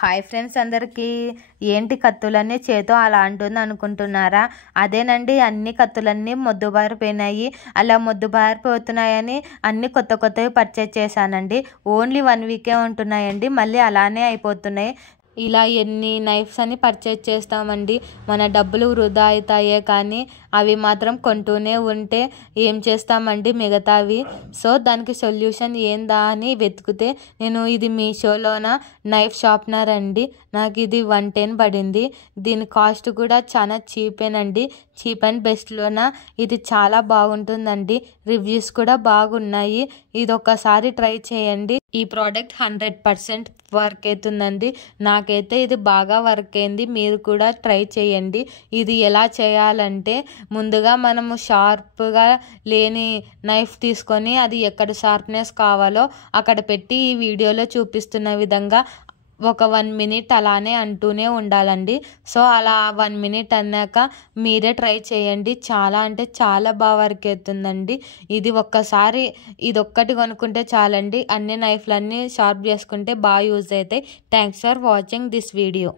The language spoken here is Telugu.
హాయ్ ఫ్రెండ్స్ అందరికీ. ఏంటి కత్తులన్నీ చేతో అలా అంటుంది అనుకుంటున్నారా? అదేనండి, అన్ని కత్తులన్నీ మొద్దుబారిపోయినాయి. అలా మొద్దుబారిపోతున్నాయని అన్ని కొత్త కొత్తవి పర్చేజ్ చేశానండి. ఓన్లీ 1 వీకే ఉంటున్నాయండి, మళ్ళీ అలానే అయిపోతున్నాయి. ఇలా ఎన్ని నైఫ్స్ అని పర్చేజ్ చేస్తామండి, మన డబ్బులు వృధా అవుతాయే కానీ అవి మాత్రం కొంటూనే ఉంటే ఏం చేస్తామండి మిగతావి. సో దానికి సొల్యూషన్ ఏందా అని వెతికితే నేను ఇది మీషోలోన నైఫ్ షార్ప్నర్ అండి. నాకు ఇది 110 పడింది. దీని కాస్ట్ కూడా చాలా చీపేనండి. చీప్ అండ్ బెస్ట్లోన ఇది చాలా బాగుంటుందండి. రివ్యూస్ కూడా బాగున్నాయి. ఇది ఒక్కసారి ట్రై చేయండి. ఈ ప్రోడక్ట్ 100% వర్క్ అవుతుందండి. నాకైతే ఇది బాగా వర్క్ అయింది. మీరు కూడా ట్రై చేయండి. ఇది ఎలా చేయాలంటే, ముందుగా మనము షార్ప్గా లేని నైఫ్ తీసుకొని అది ఎక్కడ షార్ప్నెస్ కావాలో అక్కడ పెట్టి ఈ వీడియోలో చూపిస్తున్న విధంగా ఒక 1 మినిట్ అలానే అంటూనే ఉండాలండి. సో అలా 1 మినిట్ అన్నాక మీరే ట్రై చేయండి. చాలా అంటే చాలా బాగా వర్క్ అవుతుందండి. ఇది ఒక్కసారి ఇదొక్కటి కొనుక్కుంటే చాలండి, అన్ని నైఫ్లన్నీ షార్ప్ చేసుకుంటే బాగా యూజ్ అవుతాయి. Thanks for watching this video.